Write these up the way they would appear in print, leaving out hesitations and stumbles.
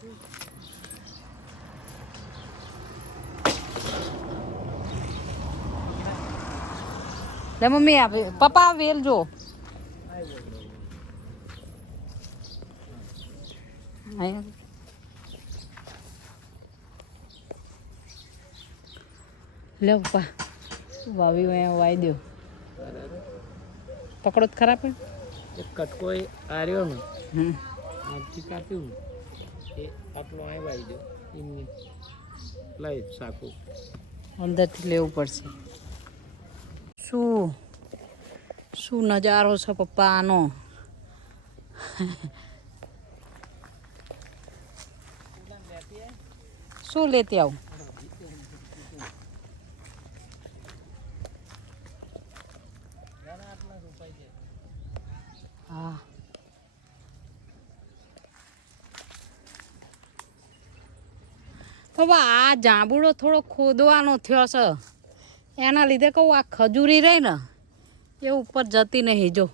લે મમ્મી આવે પપ્પા વેલ જો લે પપ્પા વાવ્યું અહીંયા વાઈ દો પકડો જ ખરાબ એક કટકો આર્યો ને આથી કાપ્યું ને એ આટલો અહીં વાઈ દો એમની લાઈ સાકું અંદરથી લેવું પડશે શું શું નજારો છે પપ્પા આનો શું લેતી આવું હા બાબા આ જાંબુડો થોડો ખોદવાનો થયો છે એના લીધે કહું આ ખજૂરી રહી ને એ ઉપર જતી નહીં જો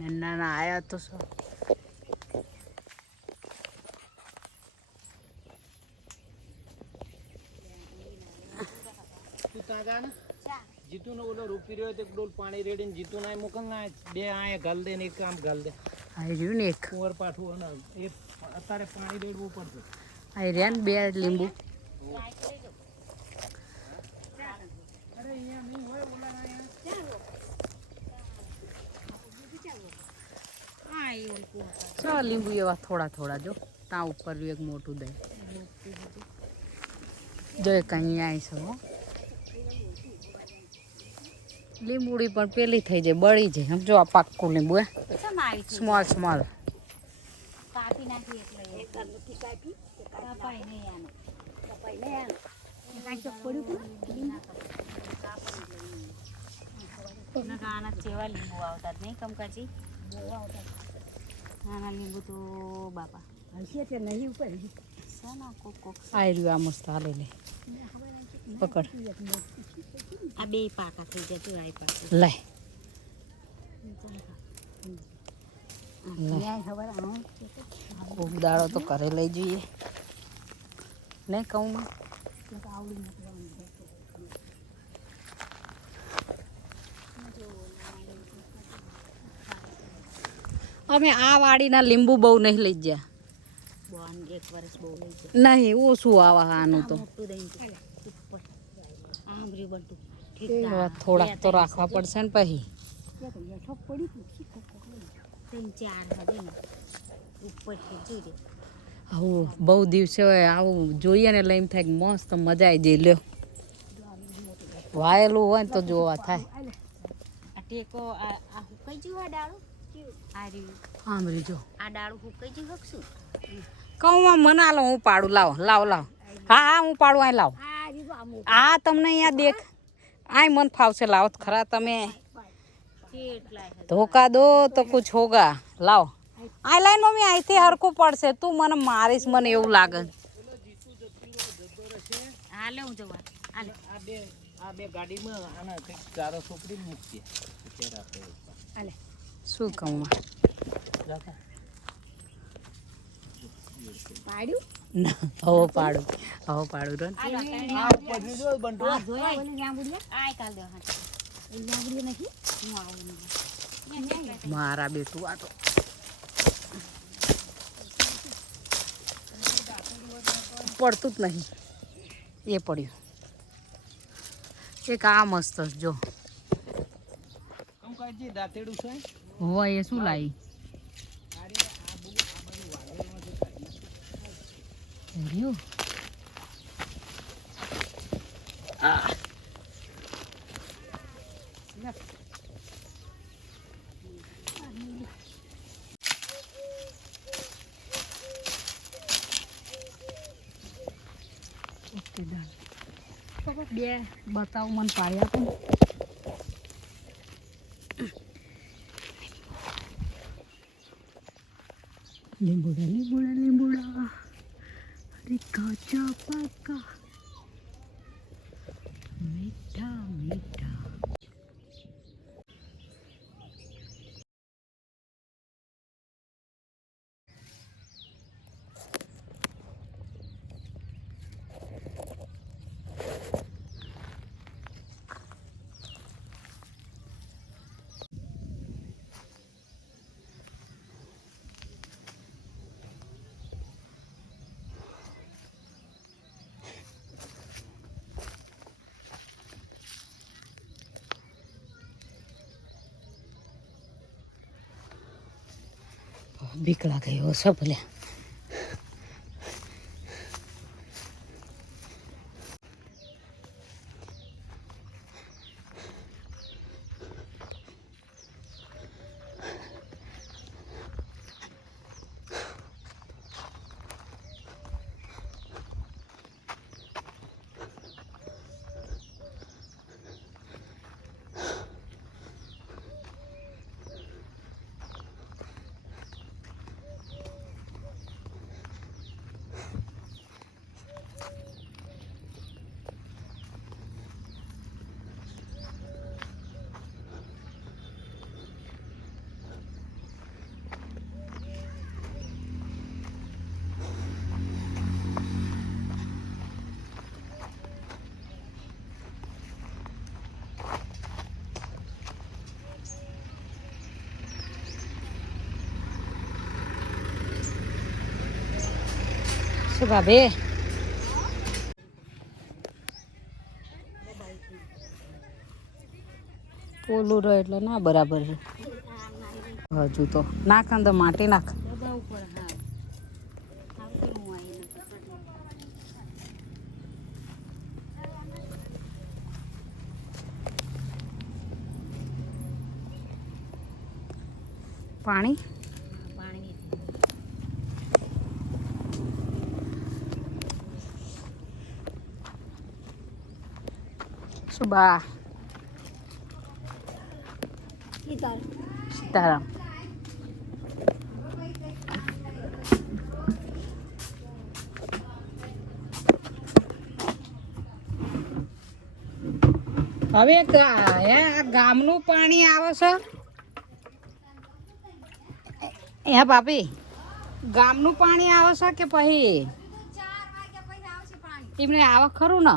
ના ના આયા તો શું જીતુ ને ઓલો રૂપી રહ્યો તો ડોલ પાણી રેડીને જીતુ ના મોકલ ના બે આયા ઘાલ દે ને એક કામ ઘાલ દે આઈ રહ્યું ને એક કુંવર પાઠવું અને એ અત્યારે પાણી રેડવું પડશે આઈ રહ્યા ને બે લીંબુ અરે અહીંયા નહીં હોય ઓલા ચા લીંબુ એવા થોડા થોડા જો ત્યાં ઉપર એક મોટું દહીં જો એક અહીંયા આવી છે હો લીંબુડી પણ પેલી થઈ જાય બળી જાય સમજો આ પાક્કું લીંબુ હે સ્મોલ સ્મોલ કાપી નાખી એટલે એક નથી કાપી કપાઈ નહીં આને કપાઈ નહીં આને કાંઈ ચોક પડ્યું હતું ને આના જેવા લીંબુ આવતા નહીં કમકાજી બહુ આવતા નાના લીંબુ તો બાપા હશે તે નહીં ઉપર શાના કોક કોક આવી રહ્યું આ મસ્ત હાલે લે પકડ આ બે પાકા થઈ જતું આઈ પાસે લે ખૂબ દાડો તો ઘરે લઈ જઈએ નહીં કહું અમે આ વાડીના લીંબુ બહુ નહીં લઈ ગયા એક વર્ષ બહુ લઈ જાય નહીં ઓછું આવા આનું તો મોટું દહીં ઉપર આંબરી બનતું થોડાક તો રાખવા પડશે ને પછી આવું બહુ દિવસે આવું જોઈએ ને એટલે એમ થાય કે મસ્ત મજા આવી જાય લ્યો વાયેલું હોય ને તો જોવા થાય ટેકો આ હુકાઈ ગયું આ ડાળું આ રહ્યું સાંભળી જો આ ડાળું હુકાઈ ગયું હકશું કહું મને આલો હું પાડું લાવો લાવો લાવો હા હા હું પાડું અહીં લાવો હા તમને અહીંયા દેખ આય મન ફાવશે લાવો તો ખરા તમે ધોકા દો તો કુછ હોગા લાવો આ લાઈન મમ્મી અહીંથી હરખું પડશે તું મને મારીશ મને એવું લાગે હાલે હું જવા હાલે આ બે ગાડીમાં આના કંઈક ચારો છોકરી મૂકીએ હાલે શું કહું પાડ્યું ના હવે પાડું રો મારા બેટું આ તો પડતું જ નહીં એ પડ્યું એક આ મસ્ત જો દાંતેડું છે હોય એ શું લાવી રહ્યું બે બતાવું મને પાડ્યા હતા લીંબુડા લીંબુડા લીંબુડા અરે કાચા પાકા મીઠા મીઠા બીક લાગે એવો છે ભલ્યા. શું ભાભી પોલું રહે એટલે ના બરાબર છે. હજુ તો નાખ અંદર માટી નાખ. બધા ઉપર હા આવતી હું આવીને પાણી પાણી શું બા સીતારામ સીતારામ. હવે આ ગામનું પાણી આવે છે. હે ભાભી ગામનું પાણી આવે છે કે પછી એમને આવે ખરું ને?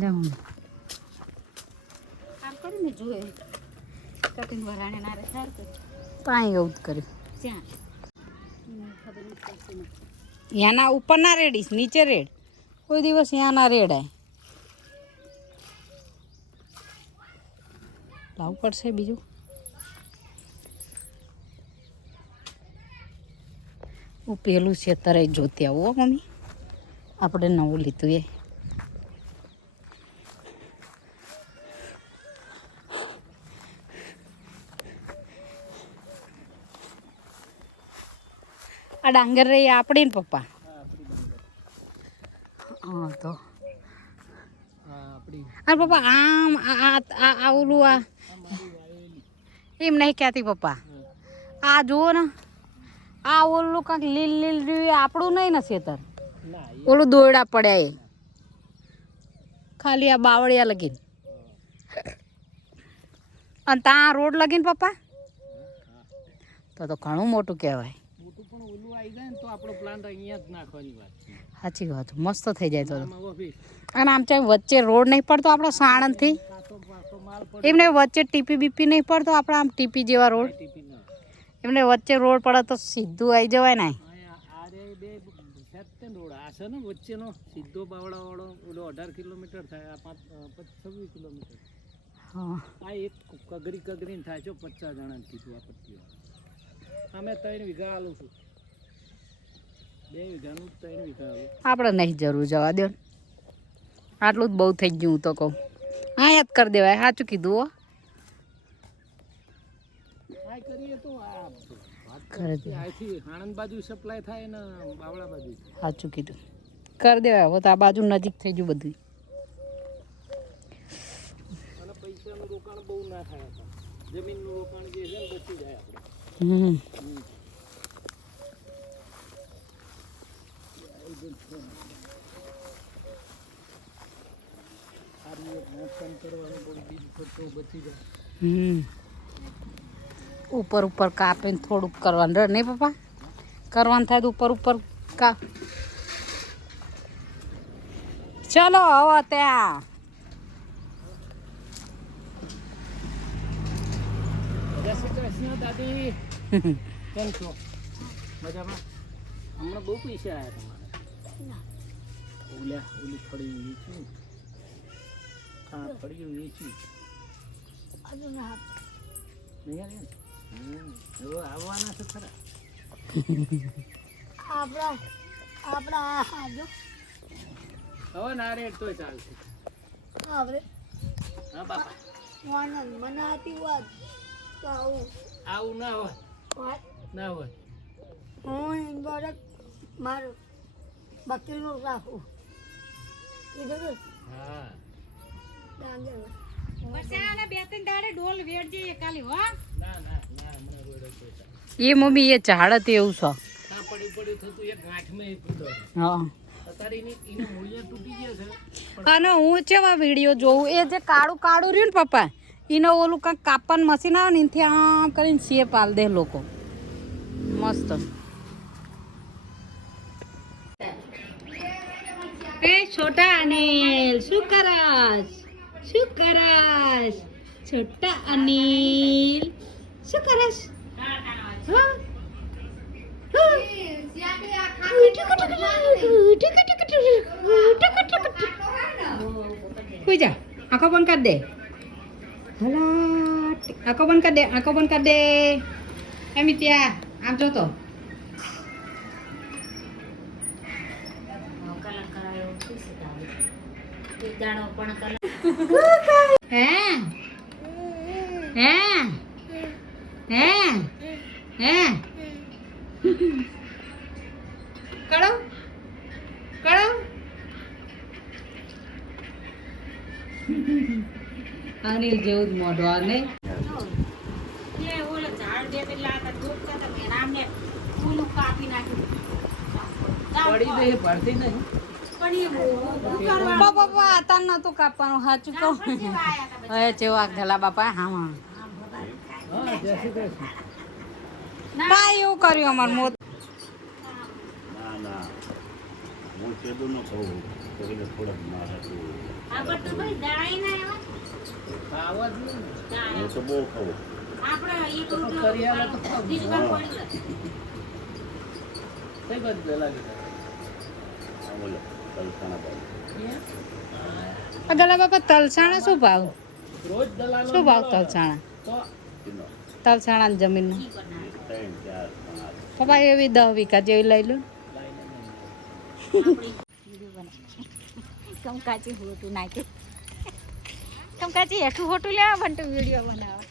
લે હું આમ કરીને જોયે કટિંગ વરાણે નારે સાર કર પાણી એવું જ કર્યું. ત્યાં ખબર નથી પડતી ને યાના ઉપર ના રેડીશ નીચે રેડ કોઈ દિવસ યાના રેડાય લાવવું પડશે બીજું. હું પેલું છે તરે જોતી આવું હો મમ્મી આપણે નવું લીધું એ. આ ડાંગર રહી આપણી ને પપ્પા. હા તો અરે પપ્પા આમ આ ઓલું આ એમ નહીં કહેતી પપ્પા. આ જુઓ ને આ ઓલું કાંક લીલ લીલ રહ્યું આપણું નહીં ને ખેતર. ઓલું દોયડા પડ્યા એ ખાલી આ બાવળિયા લગીને અને ત્યાં રોડ લગીને પપ્પા તો ઘણું મોટું કહેવાય. સાચી વાત મસ્ત થઈ જાય તો. અને આમ ચાहे વચ્ચે રોડ નહીં પડતો આપણો સાણંદથી એમને વચ્ચે ટીપી બીપી નહીં પડતો આપણે આમ ટીપી જેવા રોડ એમને વચ્ચે રોડ પડે તો સીધું આવી જવાય ને. વચ્ચેનો સીધો બાવળા વાળો ઓલો 18 કિલોમીટર થાય આ 26 કિલોમીટર. હા આ એક કગરીને થાય છે 50 જણા કીધું આ પટ્ટીઓ. અમે 3 વીઘા આલું છું 2 વીઘાનું 3 વીઘા આલું. આપણે નહીં જરૂર જવા દો આટલું જ બહુ થઈ ગયું હું તો કહું. હા યાદ કરી દેવાય સાચું કીધું હો. આ કરીએ તો આ કરી દે આથી આણંદ બાજુ સપ્લાય થાય ને બાવળા બાજુ. સાચું કીધું કરી દેવાય હવે તો આ બાજુ નજીક થઈ ગયું બધું. અને પૈસાનું રોકાણ બહુ ના થાય જમીનનું રોકાણ જે છે ને બચી જાય આપણે. ઉપર ઉપર કાપીને થોડુંક કરવાનું રહે નહીં પપ્પા કરવાનું થાય તો ઉપર ઉપર કાપ. ચલો હવે ત્યાં જય શ્રી કૃષ્ણ દાદી. કેમ છો? મજામાં? હમણાં બહુ પૈસા આવ્યા તમારે. ઓલી ફળી વેચ્યું આ ફળી વેચ્યું નહીં આવ્યા ને? જો આવવાના છે ખરા હવે ના રેટ તોય ચાલશે હા બાપા આવું ના હોય ના હોય હા ના ના ના મને રોડ તોય ચાલશે. એ મમ્મી એ ઝાડ હતી એવું છે આ પડી પડી થતું એક ગાંઠમાં કૂદો હા અત્યારે એને મૂળિયા તૂટી ગયા છે અને હું કેવા વિડીયો જોઉં એ જે કાળું કાળું રહ્યું ને પપ્પા એને ઓલું કાંઈક કાપવાનું મશીન આવે ને એનાથી આમ કરીને શેપ આલ દે લોકો મસ્ત એ છોટા અનિલ શું કરસ છોટા અનિલ શું કરસ કોઈ જા આંખો બંધ કરી દે હલા આંખો બંધ કરી દે એમ ત્યાં આમ જોતો હે હે હે હે કળો અનિલ જેવું જ મોઢું આને પડી તો એ ભરતી નહીં બાપા આતાન નતું કાપવાનું સાચું કહું હવે જેવા ગલા બાપા હા હા જય શ્રી કૃષ્ણ કાંઈ એવું કર્યું અમાર મોત ના ના હું કેદું ન કહું તો એટલે થોડાક મારા આવા જ નહીં ને. હું તો બહુ ખાઉં કરિયાલા તો ખાવ. કઈ બાજુ પહેલા ગયા? આ બોલો તલસાણા બાજુ ગલા બાપા તલસાણા શું ભાવ રોજ દલાલો શું ભાવ મળો. તલસાણા તો કિલો તલસાણા જમીનનું 3 4 5 પપ્પા એવી 10 વીઘા જેવી લઈ લો કંકાચી હોટું નાખે કંકાચી હેઠું હોટું લેવા પણ તો વિડીયો બનાવે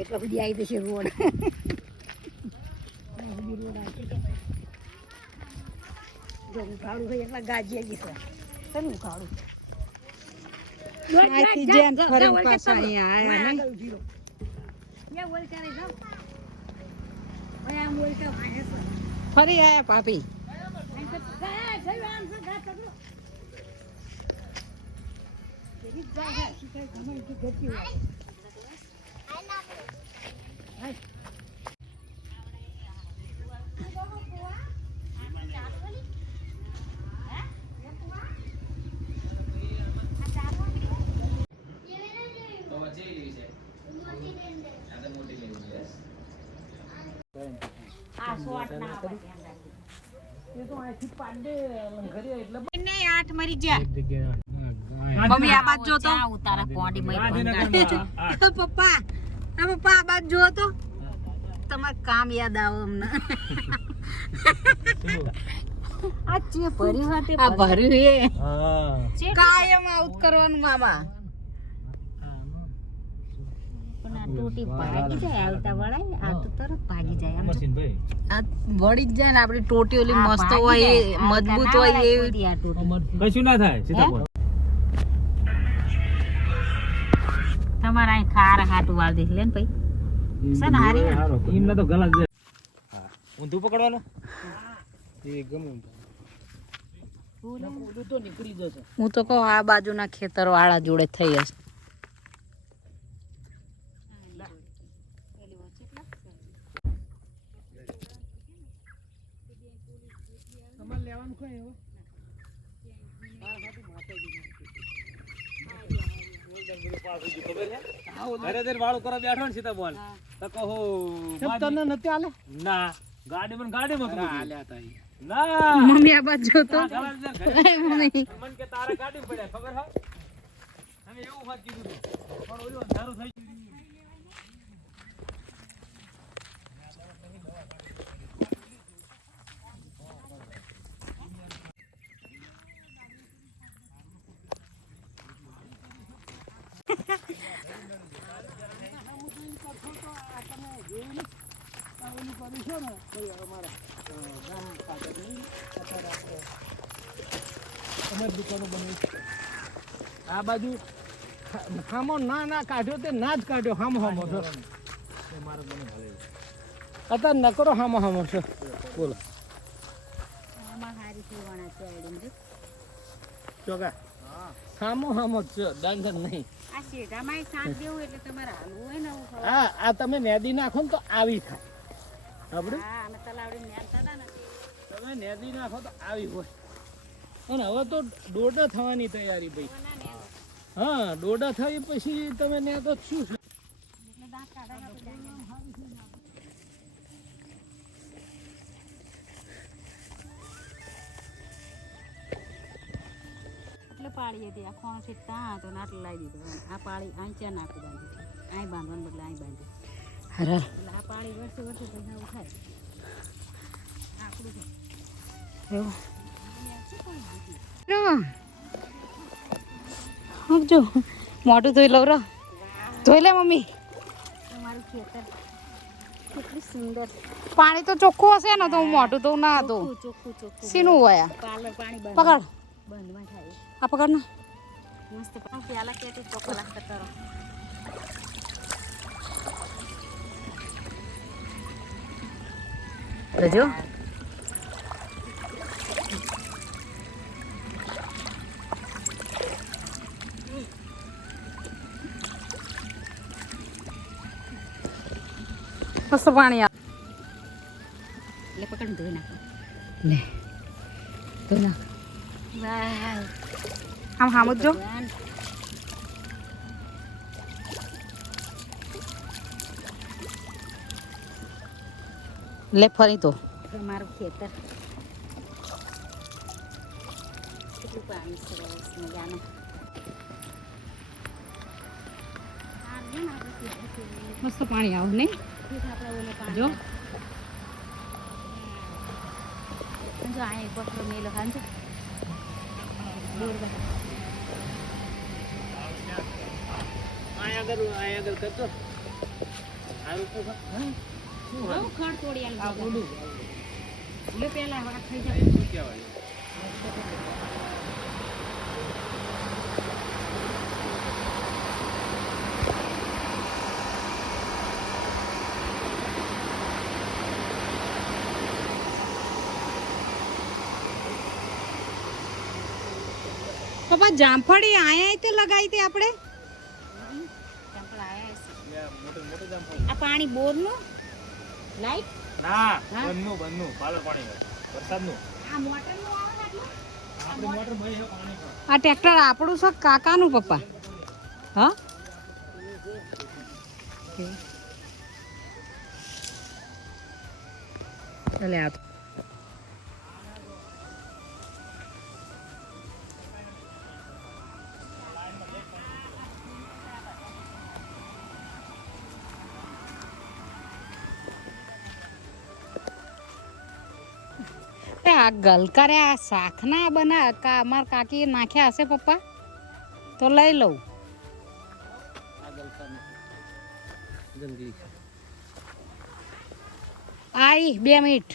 એટલા સુધી આવી જશે રોડ જો ઉઘાડું હોય એટલા ગાજી જશે તને ઉઘાડું અહીંથી જેમ ફરીને પાછા અહીંયા આયા ને ફરી આયા ભાભી આ શોર્ટ ના આવે એ તો અહીંથી પાડે લંઘરી એટલે નહીં આઠ મરી ગયા એક જગ્યાએ મમ્મી આ બાજુ જોતો ચા ઉતારા કોડી મય પપ્પા આ બાજુ જોતો તમારે કામ યાદ આવે અમને આ ચે ભર્યું હાથે આ ભર્યું એ હા કાયમ આઉટ કરવાનું મામા પણ આ ટોટી ભાગી જાય આવતા વળાય આ તો તરત ભાગી જાય આમ મશીન ભાઈ આ વળી જ જાય ને આપડી ટોટી ઓલી મસ્ત હોય એ મજબૂત હોય એ આ ટોટી કશું ના થાય સીતાફળ તમારા અહીં ખારા હાટું વાળ દે લે ને ભાઈ સન હારી એમને તો ગલા જ હા ઊંધું પકડવાનું એ ગમે ઊંધું તો નીકળી જશે હું તો કહું આ બાજુના ખેતર વાળા જોડે થઈ હશે વાળું કરવા બેઠો ને સીતા બોલ તો કહો તને નથી આલે ના ગાડી માં આલ્યા હતા ના મમ્મી આ બાજુ જોતો મમ્મી મન કે તારા ગાડી પડ્યા ખબર હે અમે એવું વાત કીધું પણ ઓલું અંધારું થઈ આ બાજુ હામો ના કાઢ્યો તે ના જ કાઢ્યો હામો છે અત્યારે નકરો હામો છે બોલો આમાં હારી થવાના છે આઈડિયા જો ચોગા હામો જ છે ડાંગર નહીં આ શેઢામાં સાથ દેવું એટલે તમારે હાલવું હોય ને આવું આ તમે નેદી નાખો ને તો આવી થાય આપણે હા અમે તલાવડી નેતા હતા ને તમે નેદી નાખો તો આવી હોય અને હવે તો દોડા થવાની તૈયારી ભાઈ હા દોડા થઈ પછી તમે ને તો શું છે એટલે દાંત કાઢાના તો એટલે પાળી હતી આ ખોણ છે ત્યાં તો નાટલું લાવી દીધું આ પાળી અહીં ત્યાં નાખી બાંધી અહીં બાંધવાનું બદલે અહીં બાંધી હરા એટલે આ પાળી વર્ષે પછી આવું થાય આકડું થાય એવું આપજો મોઢું ધોઈ લઉં રો ધોઈ લે મમ્મી તમારું ખેતર કેટલું સુંદર પાણી તો ચોખ્ખું હશે ને તો હું મોઢું ધોઉં ના ધોઉં ચોખ્ખું શીનું હોય આ? પાર્લર પાણી બંધ પકડ બંધમાં થાય આ પકડ ને મસ્ત પેલા કેટી ચોખ્ખો લાગતા કરો રજો મસ્ત પાણી આવે એટલે પકડ ધોઈ નાખો લે ધોઈ નાખ વાહ આમ હામ જ જો લે ફરી તો મારું ખેતર કેટલું પાણી સરસ મજાનું મસ્ત પાણી આવે નહીં આપણે ઓલે પાણી જો જો આ એક બકરો મેલો ખાંજો દોરવા આગળ કરજો બહુ ખડ તોડી આ આલું બોલું લે પેલા વાત થઈ જાય શું કહેવાય પપ્પા જામફળી આયા તે લગાઈ તે આપણે ટેમ્પલ આયા મોટું જામફળ આ પાણી બોરનું લાઈટ ના હા? બંધનું પાલર પાણી વરસાદનું આ મોટરનું આવે ને આપણે મોટર મળી છે પાણી આ ટ્રેક્ટર આપણું છે કાકાનું પપ્પા હા એટલે આ આ ગલકારે આ શાકના બના અમાર કાકી નાખ્યા હશે પપ્પા તો લઈ લઉં જંગલી આઈ 2 મિનિટ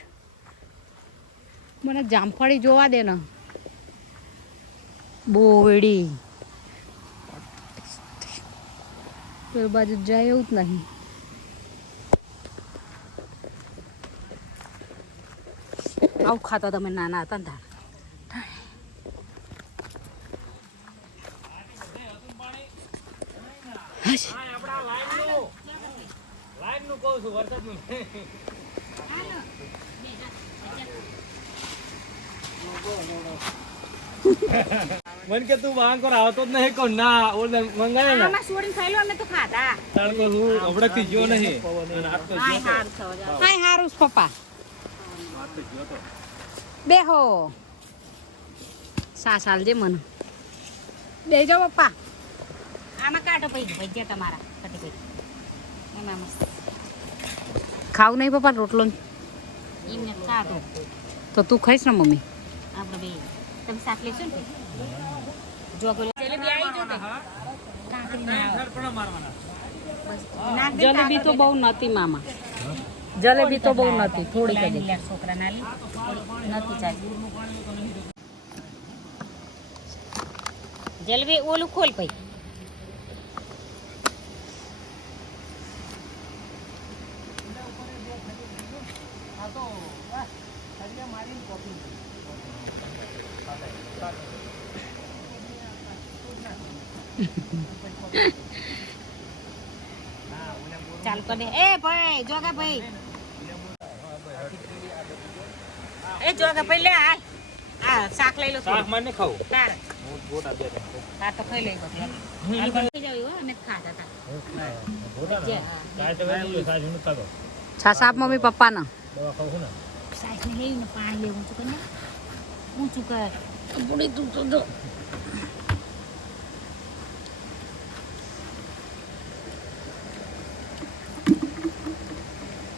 મને જામફળી જોવા દે ને બોવડી પેલી બાજુ જાય એવું જ નહીં આવું ખાતા તમે નાના હતા ને આપણા લાઈન નું કહું છું વરસાદનું મન કે તું વાંગ પર આવતો જ નહીં કોણ ના ઓર મંગાવે ને આમાં છોડીને ખાઈ લો અમે તો ખાધા તાણ તો હું હમણાં થી જો નહીં આ તો હાય હાર છો જાઓ. હાય હારું છે પપ્પા બેહો સાલ જે મને બેજો પપ્પા આમાં કાઢો ભાઈ જે તમારા કટી ભાઈ એમાં મસ્ત ખાવું નહીં પપ્પા રોટલો એમને કાઢો તો તું ખાઈશ ને મમ્મી આપણે બે તમે શાક લેશો ને જો જલેબી આવી જો તે કાકડી ના આવે. બસ નાખ દે જલેબી તો બહુ નતી મામા જલેબી તો બહુ નતી થોડીક જ લાલી છોકરા નાલી નથી ચાલતી જલેબી ઓલું ખોલ ભાઈ ચાલુ કર દે એ ભાઈ જોગા ભાઈ એ જોગા ભાઈ લે હાલ આ શાક લઈ લો શાક મને ખાવું તાર હું ગોટા બે તાર તો ખાઈ લઈ બધું હાલ બની જાવ હો અમે ખાતા હતા ગોટા જે કાય તો વેલી સાજ હું ખાતો છાસ આપ મમ્મી પપ્પાના દવા ખાવું ને સાઈસ ને લેવું ને પાણી લેવું છું કને ઊંચું કર બુડી તું તો જો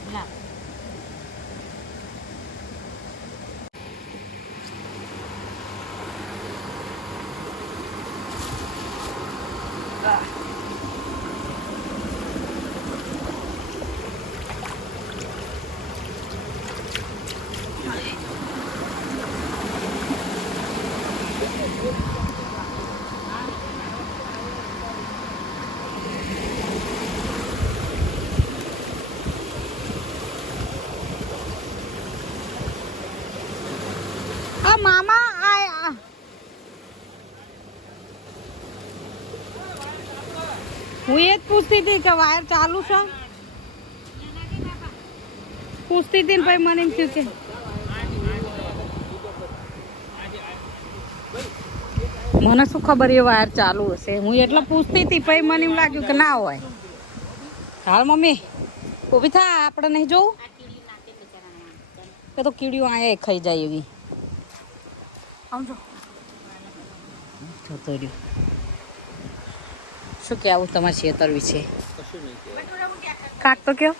લાવ મામા આ હું એ જ પૂછતી હતી કે વાયર ચાલુ છે પૂછતી હતી ને ભાઈ મને એમ થયું કે મને શું ખબર એ વાયર ચાલુ હશે હું એટલે પૂછતી હતી પછી મને એમ લાગ્યું કે ના હોય હાલ મમ્મી ઊભી થા આપણે નહીં જોવું કે તો કીડીઓ અહીંયા ખાઈ જાય એવી આવજો જતો રહ્યો શું કહેવું તમારા ખેતર વિશે કશું નહીં કહેવાય. કાક તો કયો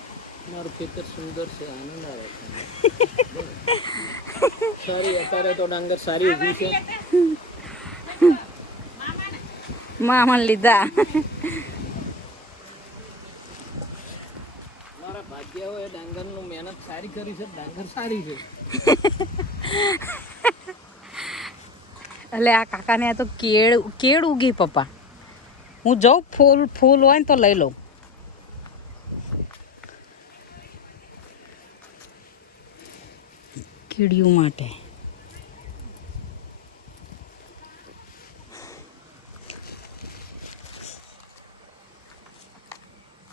મારું ખેતર સુંદર છે આનંદ આવે છે સારી અત્યારે તો ડાંગર સારી ઉભી છે મામા લીધા મારા ભાગ્યાઓએ ડાંગરનું મહેનત સારી કરી છે ડાંગર સારી છે એટલે આ કાકાને આ તો કેળ ઉગી પપ્પા હું જાઉં ફૂલ હોય ને તો લઈ લઉં કીડીઓ માટે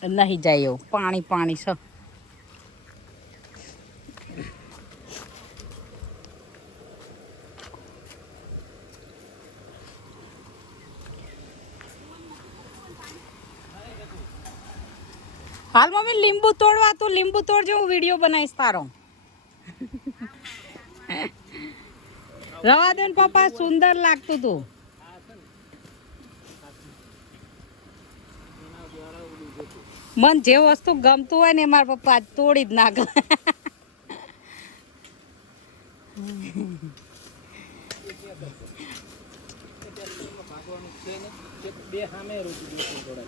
નહીં જાય એવું પાણી છે હાલ મમ્મી લીંબુ તોડવા તું લીંબુ તોડજો હું વિડીયો બનાવીશ તારો રવા દે ને પપ્પા સુંદર લાગતું તું મન જે વસ્તુ ગમતું હોય ને મારા પપ્પા તોડી જ નાખે બે સામે રોકી દો થોડા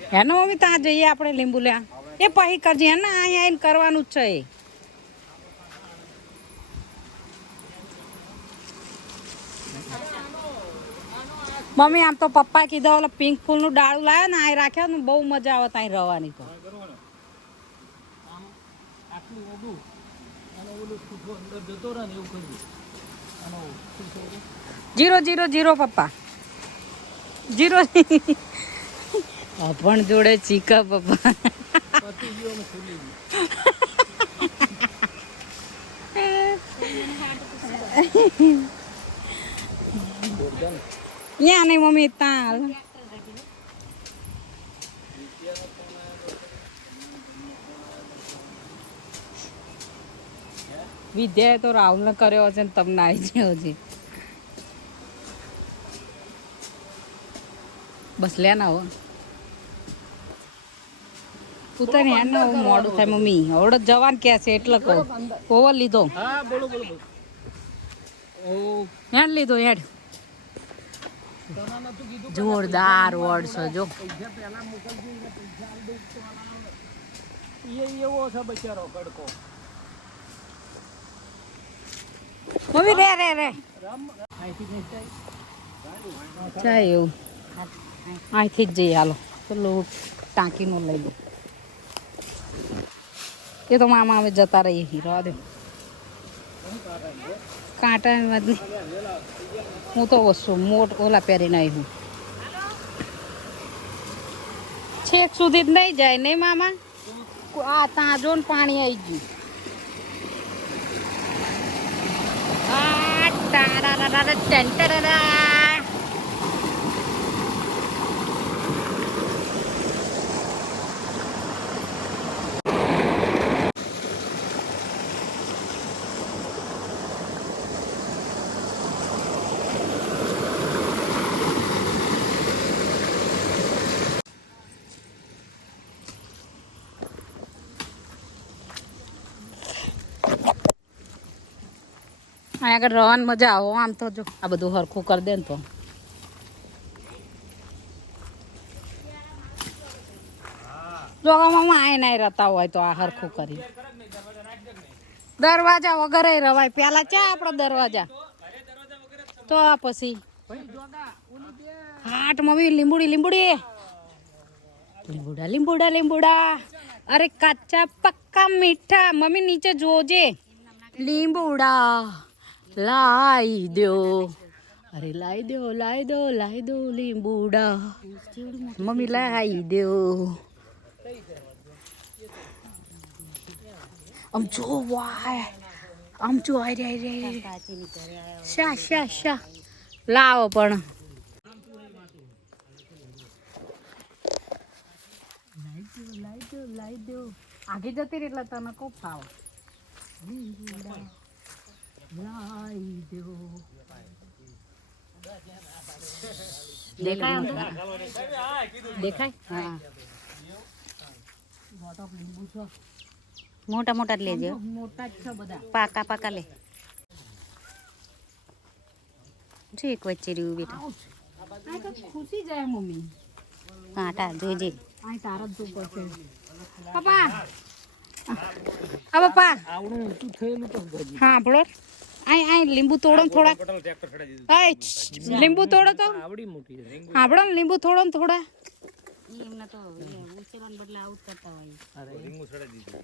છે એનો મમ્મી ત્યાં જઈએ આપણે લીંબુ લ્યા એ પછી કરજે એને અહીંયા આવીને કરવાનું જ છે એ મમ્મી આમ તો પપ્પા કીધા ઓલા પિંક ફૂલનું ડાળું લાવ્યો ને આ રાખ્યો ને બહુ મજા આવે ત્યાં રહેવાની તો આટલું ઓડું અને ઓલું છૂટો અંદર જતો રહે ને એવું કરવું અને 0 પપ્પા 0 પણ જોડે ચીકા પપ્પા પતિ ગયો ને ખુલી ગયું ત્યાં નહીં મમ્મી ત્યાં વિદ્યાએ તો રાહુલને કર્યો હશે ને તમને આવી છે હજી બસ લે ના હો ઉતર યાર ને મોડું થાય મમ્મી હવડે જવાન કે છે એટલે કહું ઓવર લીધો હા બોલો બોલો બોલો ઓ હેડ લીધો હેડ તને નતું કીધું જોરદાર વર્ડ છે જો પૈસા પહેલા મોકલજો એટલે પૈસા આલ દઉં તો એ એવો છે બચારો કડકો મમ્મી રે રે રે રામ આઈથી નહીં થાય જાય એવું અહીંથી જ જઈએ હાલો પેલું ટાંકીનું લઈ લો એ તો મામા અમે જતા રહીએ હીરો દે કાંટા નહીં હું તો વસ્તુ મોટ ઓલા પહેરીને આવી હું છેક સુધી જ નહીં જાય નહીં મામા આ તાજો ને પાણી આવી ગયું આ ટારારારા ટેન્ટરારા અહીંયા આગળ રહેવાની મજા આવો આમ તો જો આ બધું હરખું કરી દે ને તો જો મામા આય નાય રહેતા હોય તો આ હરખું કરી દરવાજા વગર રવાય પેલા ચા આપણો દરવાજા તો આ પછી હાટ મમ્મી લીંબુડી લીંબુડી લીંબુડા લીંબુડા લીંબુડા અરે કાચા પક્કા મીઠા મમ્મી નીચે જોજે લીંબુડા લાઈ દો અરે લાઈ દો લાઈ દો લાઈ દો લીંબુડા મમ્મી લાઈ દો આમ જો વાય આમ જો આઈ રે શા શા શા લાવો પણ લાઈ દો આગે જતી રે એટલે તને ખૂબ ફાવ લાઈ દો દેખાય દેખાય હા મોટા મોટા જ લેજો મોટા જ છે બધા પાકા પાકા લે જો એક વચ્ચે રહ્યું બેટા ખુશી જાય મમ્મી કાંટા જોજે આ તારા જ પડશે પપ્પા આ પપ્પા આવડું ઊંચું થયેલું તો ગજી હા બોલો આ લીંબુ તોડો ને થોડા લીંબુ તોડો તો આવડી મોટી છે આપણો ને લીંબુ તોડો ને થોડા એમને તો ઉછેરવાને બદલે આવું જ કરતા હોય અરે રીંગું છોડી દીધું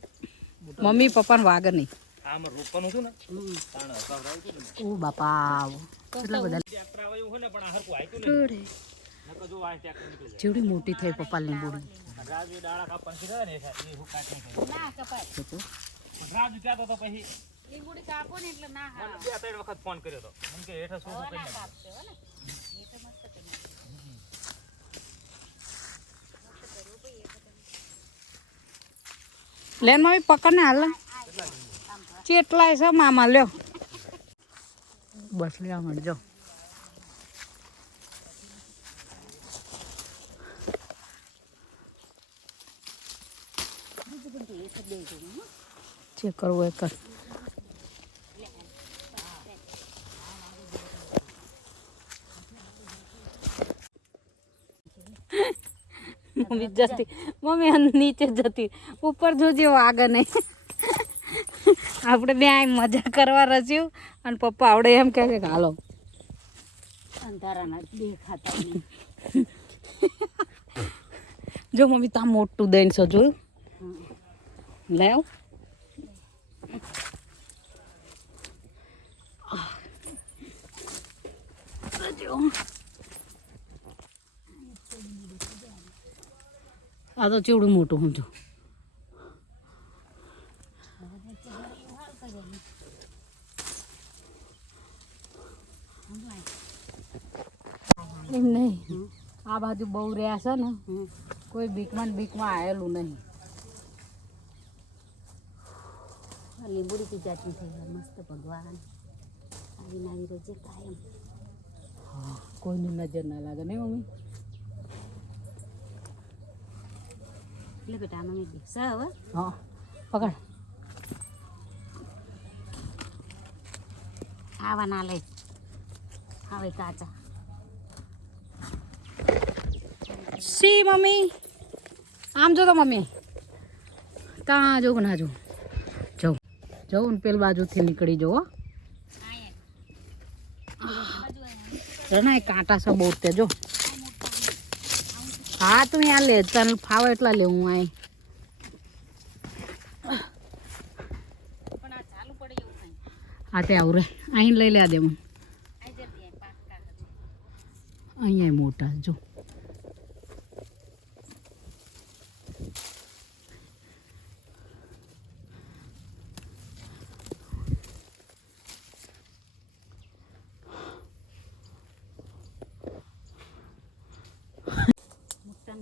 મમ્મી પપ્પાને વાગે નહીં આમાં રોપવાનું હતું ને તાણ હસાવરાયું હતું ને ઓ બાપા કેટલા બધા ટ્રેક્ટર આવે એવું હોય ને પણ આ હરકું આયતું તોડે. નહીં નકર જો આ ટ્રેક્ટર નીકળી જેવડી મોટી થઈ પપ્પા લીંબુડી જાય રાજુ ડાળા કાપવાનું કીધા ને એ હુકાટ નહીં થાય ના કપાય પણ રાજુ કહેતો તો પછી લીંબુડી કાપો ને એટલે ના હા મને 2-3 વખત ફોન કર્યો તો મને કે હેઠા શું કરી નાખ કાપશે હો ને એ તો મસ્ત કરી લેન મમ્મી પકડ ને હાલ ચેટલાય છે મામા લ્યો બસ લ્યો મળજો ચેક કરવું એ કર મમ્મી જતી મમ્મી નીચે જતી ઉપર જોજે વાગે નહીં આપણે બે આ મજા કરવા રચ્યું અને પપ્પા આવડે એમ કહે છે કે હાલો અંધારાના દેખાતા નહીં જો મમ્મી તા મોટું દઈને છો જોયું લેવ આ તો ચેવડું મોટું સમજો એમ નહીં આ બાજુ બહુ રહ્યા છે ને કોઈ બીકમાં આવેલું નહીં. લીંબુડી કી જાતની થઈ ગઈ મસ્ત ભગવાન આવી નાવી રહેજે કાયમ. હા કોઈની નજર ના લાગે નહીં મમ્મી. એટલે બેટા આમાં મેં દેખ હવે હા પકડ. આવા ના લઈ હવે કાચા સી મમ્મી આમ જો તો મમ્મી ત્યાં જો ના જો જવું ને પેલી બાજુથી નીકળી જવો. ના એ કાંટા છે બહુ તે જો. હા તું અહીંયા લે તને ફાવે એટલા લે હું અહીં. હા તે આવું રે અહીં લઈ લે દે મને. અહીંયા મોટા જો.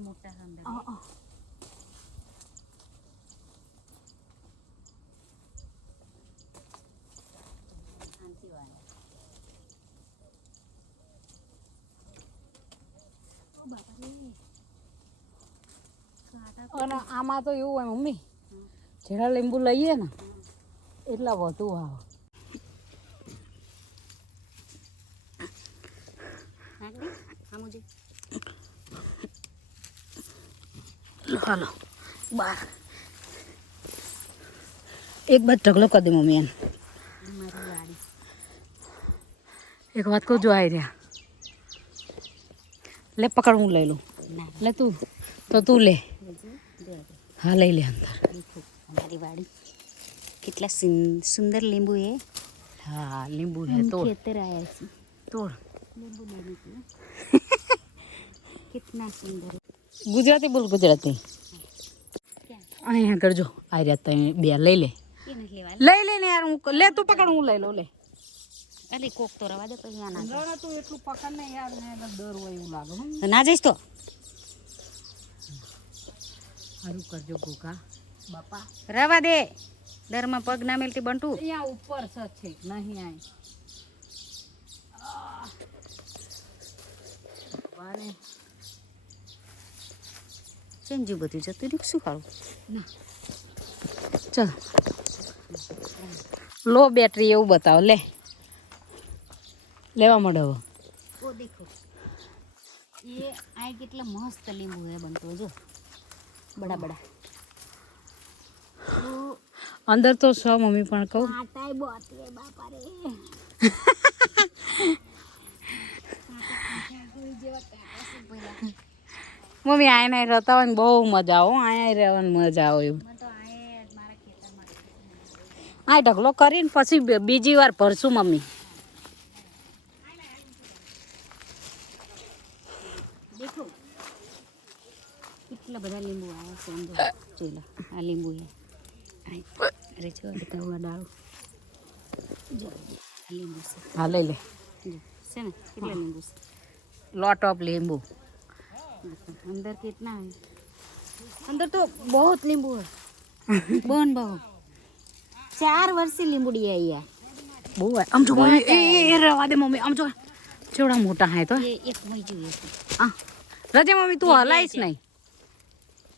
મોટા અંદર અને આમાં તો એવું હોય મમ્મી જેડા લીંબુ લઈએ ને એટલા વધુ આવે. હાલો બાર એક બાદ ઢગલો કરી દે મમ્મી એને. એક વાત કહું જો આવી રહ્યા લે પકડ હું લઈ લઉં. લે તું તો તું લે. હા લઈ લે અંદર. हमारी वाड़ी कितना सुंदर नींबू है. हाँ नींबू है तो खेतर आया है तोड़ नींबू लेने के लिए. कितना सुंदर है. गुजराती बोल गुजराती. અહીંયા કરજો આ રહ્યા તઈ બે લઈ લે. ये नहीं लेवा લઈ લે ને યાર હું લે તું પકડ હું લઈ લઉં લે. अरे कोक तो रवा दे પછી આના ના તું એટલું પકડ ને યાર ને દર હોય એવું લાગે. ના જઈશ તો સારું કરજો ગોકા બાપા. રવા દે દરમાં પગ ના મેલતી બંટુ. અહીંયા ઉપર છે નહીં આય વાને ચેન્જ બધું જતું રહ્યું શું ખાવું. ના ચલ લો બેટરી એવું બતાવો લે લેવા મળે હવે. ઓ દેખો ये आए कितना मस्त नींबू है बनतो जो बड़ा बड़ा. અંદર તો સ મમ્મી પણ કહું कांटा बहुत है बापा रे. મમ્મી આઈને રહેતા હોય ને બહુ મજા આવે. અહીંયા રહેવાની મજા આવે એવું. मैं तो आए मारा खेतर में આ ઢગલો કરીને પછી બીજી વાર ભરશું મમ્મી. देखो कितना बड़ा नींबू आया है समझो. चलो आ नींबू है. अरे जो हुआ डालो जो नींबू से હા લઈ લે जो से ना कितना नींबू से લોટ ઓફ લીંબુ. अंदर कितना है. अंदर तो बहुत नींबू है. बहन बहू 4 वर्ष से नींबूड़ी है ये. બહુ હોય આમ જો મમ્મી એ રહેવા દે મમ્મી આમ જો ચેવડા મોટા હે તો. ये एक वही जो આ રજે મમ્મી તું હલાઈશ નહીં.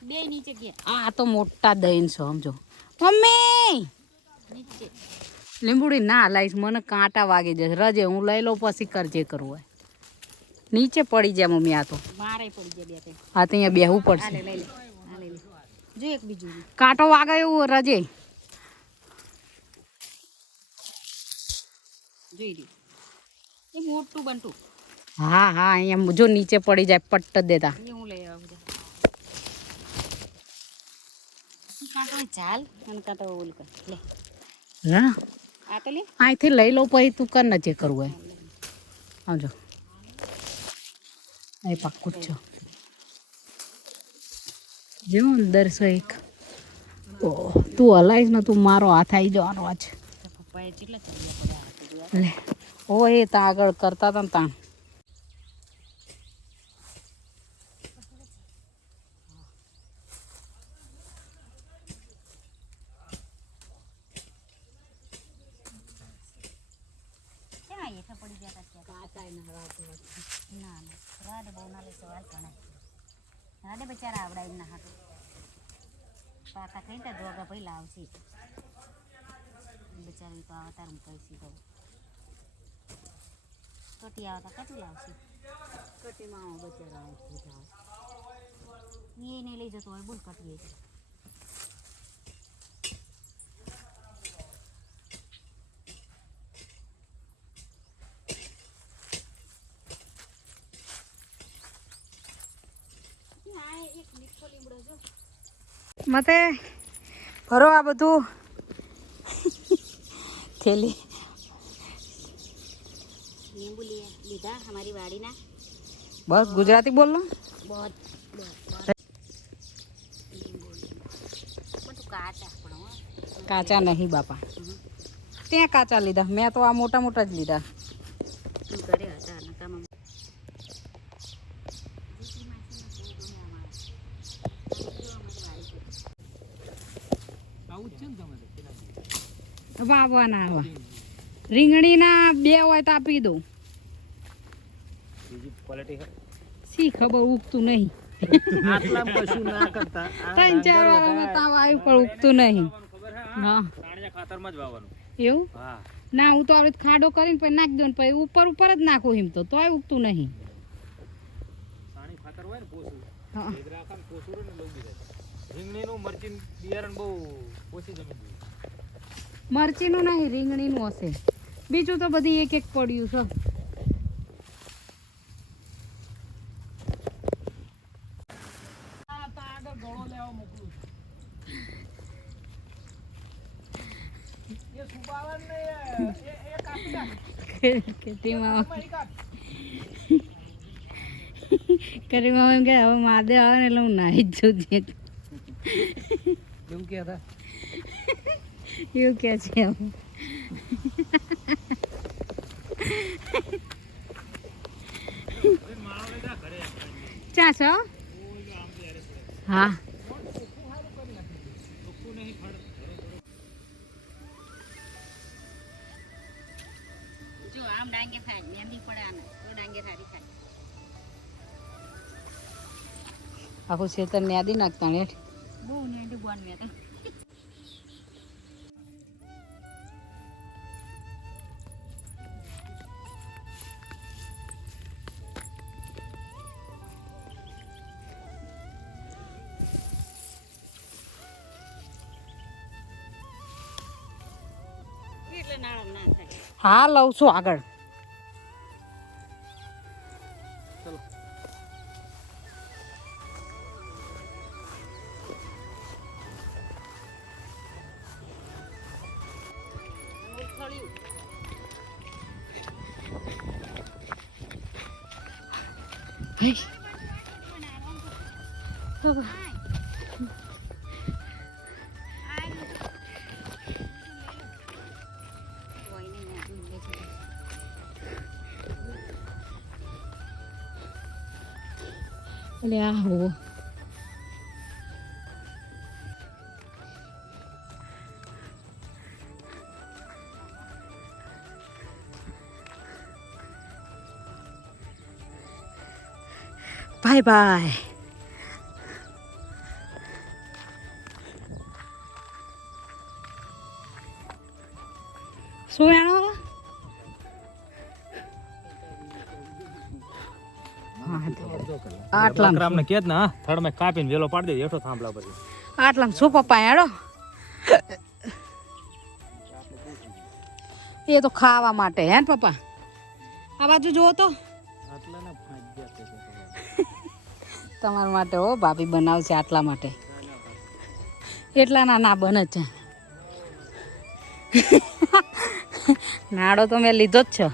बे नीचे गया આ તો મોટા દહીં છે સમજો મમ્મી. नीचे લીંબુડી ના હલાઈશ મને કાંટા વાગી જશે. રજે હું લઈ લઉં પછી કરજે કરવું હોય. નીચે પડી જાય મમ્મી આ તો. मारे पड़ गया बे. આ તો અહીંયા બેહવું आ પડશે. ले ले ले आ ले ले जो एक बीजू કાંટો વાગે એવું રજે. જોઈ લ્યો એ મોટું બનતું. હા હા અહીંયા જો નીચે પડી જાય પટ્ટ જ દેતા. એ હું લઈ આવું બધા. કાંટો ચાલ અને કાંટો ઓલું કર લે હા આ તો લે. અહીંથી લઈ લઉં પછી તું કર ને જે કરવું હોય. આવજો એ પાક્કું જ છે. જેવું અંદર છે એક. ઓ તું હલાઈશ ને તું મારો હાથ આવી જવાનો આજ. પપ્પાએ કેટલા ચાલ્યા પડ્યા. લે ઓ એ ત્યાં આગળ કરતા હતા ને તાણ ના રાડે બહુ ના લે સવાલ ઘણા રાડે બચારા આવડાય ના હાટું પાકા કઈ તા દોગા ભાઈ લાવશે બચારી તો આવતા હું કહીશી તો કટી આવતા કટું લાવશે કટીમાં બચારા એ નહીં લઈ જતો હોય બોલ કટીએ મતે ભરો આ બધું થેલી नींबू लीधा हमारी वाड़ी ना બસ ગુજરાતી બોલ લો बहुत काचा કાચા નહીં બાપા ત્યાં કાચા લીધા મેં તો આ મોટા મોટા જ લીધા करे હતા નકામાં આવું જ છે ને તમારે વાવવાના આવા રીંગણીના 2 હોય તો આપી દઉં બીજી ક્વોલિટી શી ખબર ઉગતું નહીં આટલામાં કશું ના કરતા 3-4 વારમાં તાવ આવ્યું પણ ઉગતું નહીં ખબર હે હા સાણિયા ખાતરમાં જ વાવવાનું એવું હા ના હું તો આપણે ખાડો કરીને પછી નાખી દઉં ને પછી ઉપર ઉપર જ નાખું એમ તો તોય ઉગતું નહીં સાણી ખાતર હોય ને પોસું હા એદરા આખા પોસું ને લઉં જાય રીંગણીનું મરચી બિયારણ બહુ ઓછી જમીન જોઈએ મરચીનું નહીં રીંગણીનું હશે બીજું તો બધી એક એક પડ્યું છે આગળ ગળો લેવા મોકલું એ સુબાવન ને એ કાપી નાખ ખેતીમાં મારી કાપ કરીમાં એમ કે હવે મહાદેવ આવે ને એટલે હું નાહી જ છું એવું કે હતા એવું કે છે હવે ચા છો હા જો આમ ડાંગે થાય મેંદી પડે આને તો ડાંગે સારી થાય આખું ખેતર ન્યાદી નાખતા ને બહુ મેંદી બોન મેં તો એટલે નાળો ના થાય હા લઉં છું આગળ ચલો એટલે આ હો બાય બાય શું એનો આટલામાં કે જ ને થડ મેં કાપીને વેલો પાડી દે હેઠો થાંભલા પછી આટલામાં શું પપ્પા હેડો એ તો ખાવા માટે હે ને પપ્પા આ બાજુ જુઓ તો આટલા ને તમારા માટે હો ભાભી બનાવશે આટલા માટે એટલાના ના બને છે નાડો તો મેં લીધો જ છે